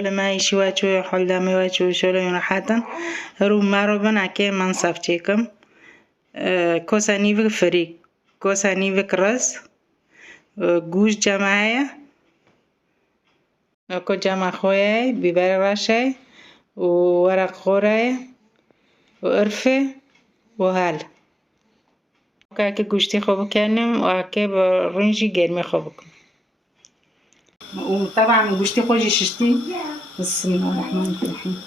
لما ایشی و چوی حال دمی و چوی شلوی راحتن رو مرو بنا که من صف چیکم کوسا نیوی فریک کوسا نیوی کرس گوش جمعه کو جمع خویه بیبر راشه و ورق خوره و عرفه و هل که گوشتی خوب کنیم و که با رنجی گرمی خوب کنیم و طبعا گوشتی خوشی ششتی بسم الله الرحمن الرحیم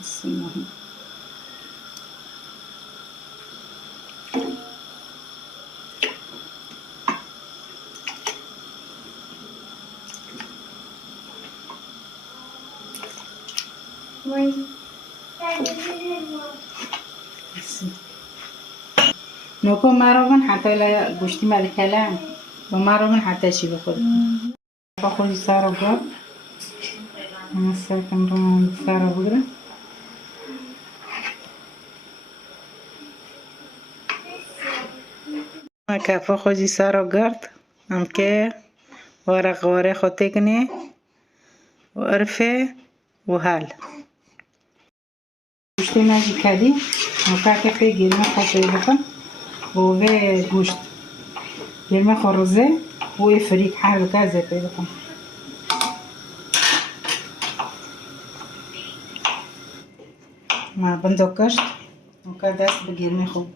بسم الله نوکو مارون حتی لا گوشتی مالکلام و مارون حتی شی بخور بخوری سارو گرد من سرکم رو سارو بگیرم ما کافو خوشی سارو گرد هم که ورق خود تکنه و عرفه و حل گوشتی ماجی کردی نوکا که پی گرمه خوشی بکن و به گوشت گرمه خورزه و فریک حل گازه پی بکن ما بندو کشت نوکا دست به گرمه خوب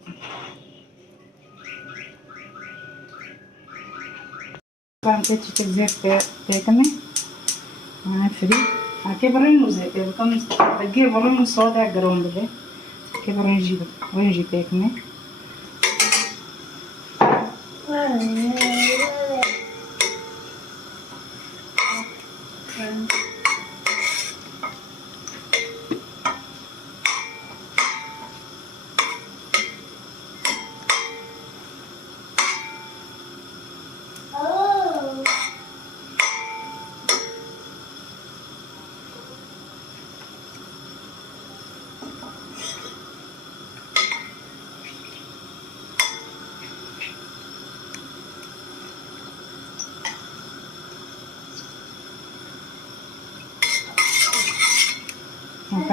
بام که چیکار زیاد تکنه من فریک که برای موزه پی بکن بگیر برای مساعد گرم بده که برنجی تکنه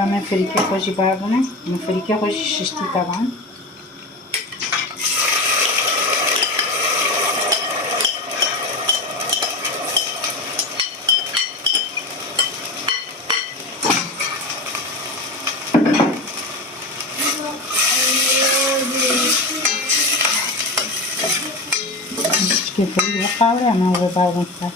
من فریکه خوشی بردونه من فریکه خوشی ششتی طبعا که فریک بخوره اما رو بردون کرد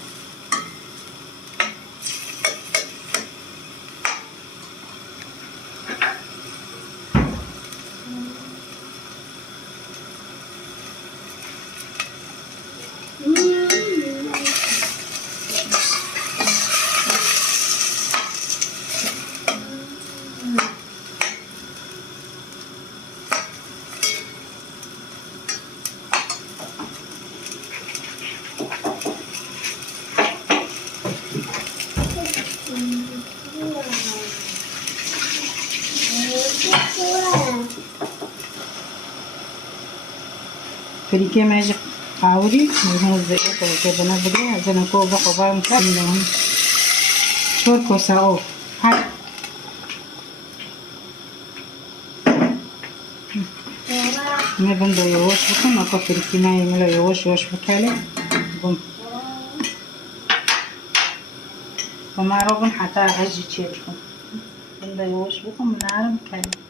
فریکه ماجی قاوری موزه که بنا بگه از نکو بخوابم کردم چور کوسا او هر می بندو یوش بکن اکو فریکی نایی ملا یوش بکاله بم وما روبن حتى عجي تشيركم بندو یوش بکن منارم بکاله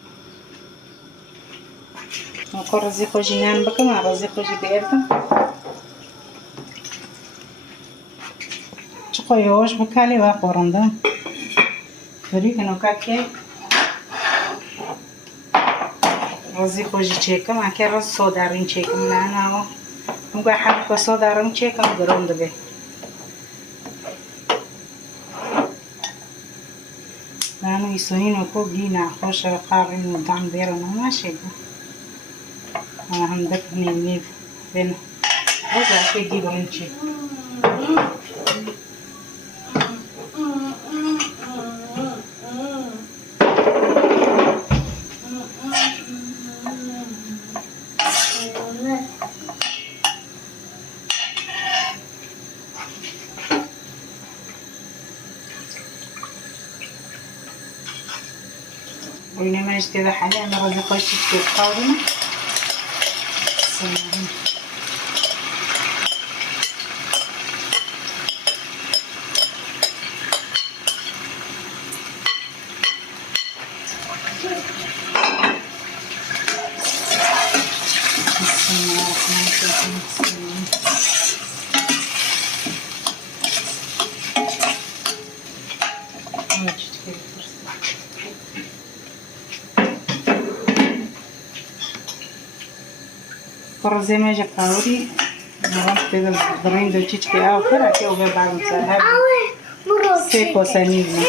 اکو رزی خوشی نان بکم رزی خوشی بیارتم چکو یوش بکاله و قرندم فریک نوکا که رزی خوشی چیکم اکر رز سودارین چیکم نه اما مگه حد که سودارم چیکم گرم دبه نه ایسونی نکو گی نخوش قابل مدام بیرون نمیشه هم دک نیف بین از که گی برون چی وإنما اجتذا حالي أنا غادي نخش في القارنة. زي ما جا قاوري نغمت كده الضرين دو تشكي آخر أكيو بعد مساحة سيكو سنيزنا.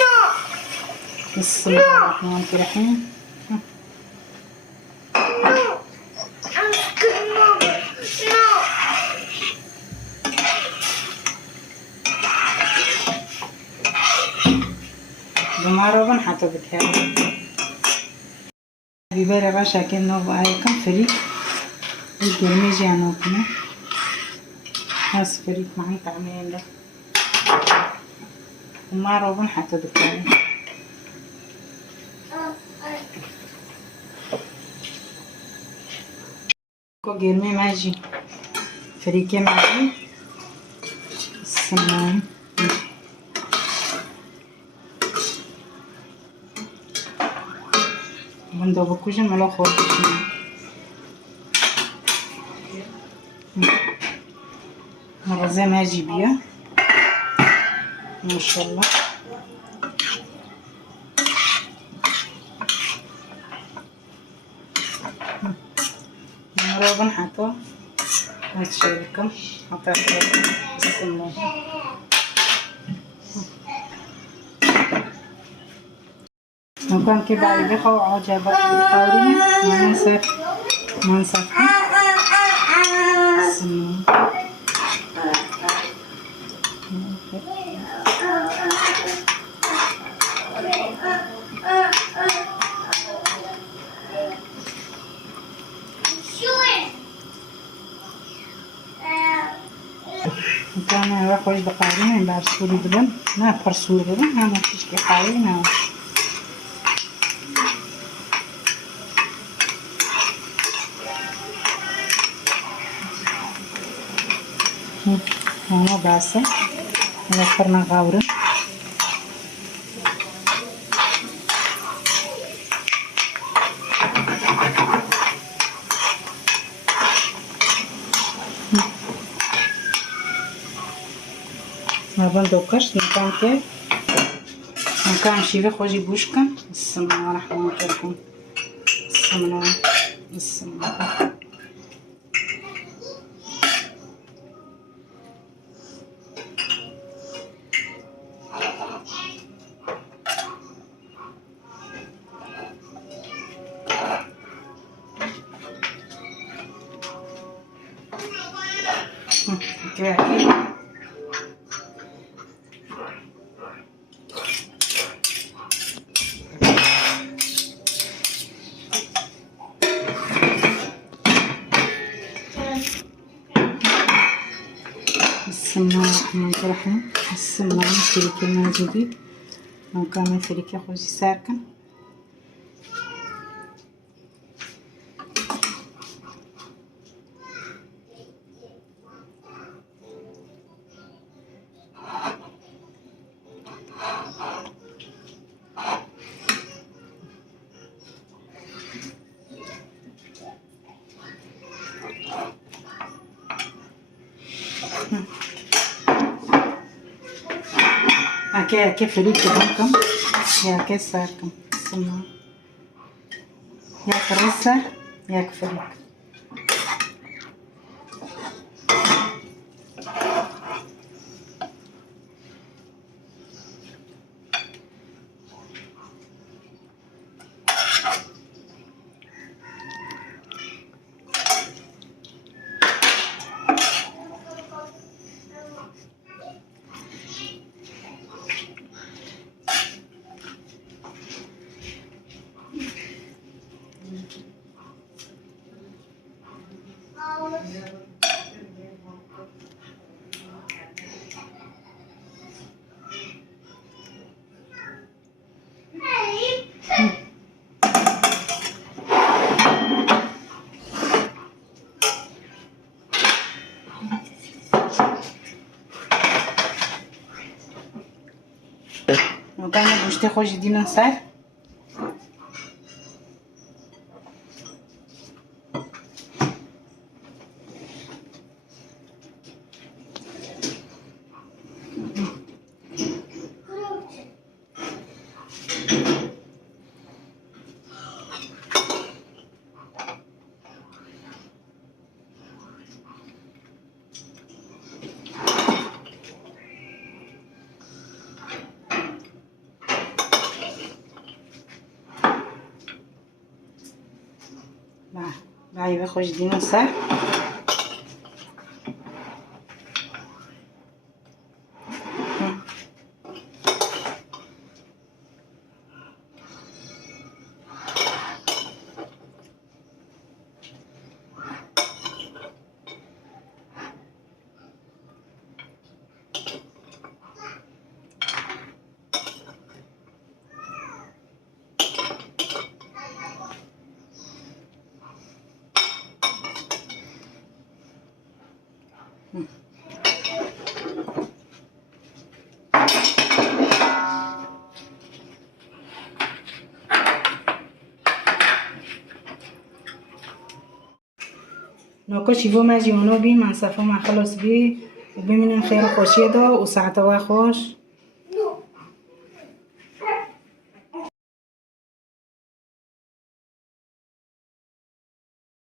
بسم الله الرحمن الرحيم. دمارو حتى بكها بيبرا باشا كأنه بأيكم فريق الجرميجي أنا وكنا ناس فريق معي تعمل له دمارو حتى بكها كو جرمي ماجي فريقي ماجي السمان بندو بكوجن ملو خورشين مرة ما اجي بيها ما شاء الله. مرة بنحطو هتشارككم حطيت بسم الله. ممكن كي بعد بخو عجبك القارنة ما ننسى ما ننسى كان راخوش بقارنة بارسولي بدن ما برسولي بدن ما فيش كي قارنة هنا باسة ذكرنا غاورة ما بندوكش نكون كيف نكون شيفي خوجي بوشكا. بسم الله الرحمن الرحيم. بسم الله بسم الله. بسم الله الرحمن الرحيم. بسم الله فريكي موجودي مكان فريكي خوجي ساكن أكيد فريكي هونكم يا كسركم. بسم الله يا كرسة يا كفريك. گوشت خوش دینا سر لایو خوش دینا سر نوكو شيفو ماجي ونوبي مع صفو مع خلص بي وبمن خير خوشيدا وساعة خوش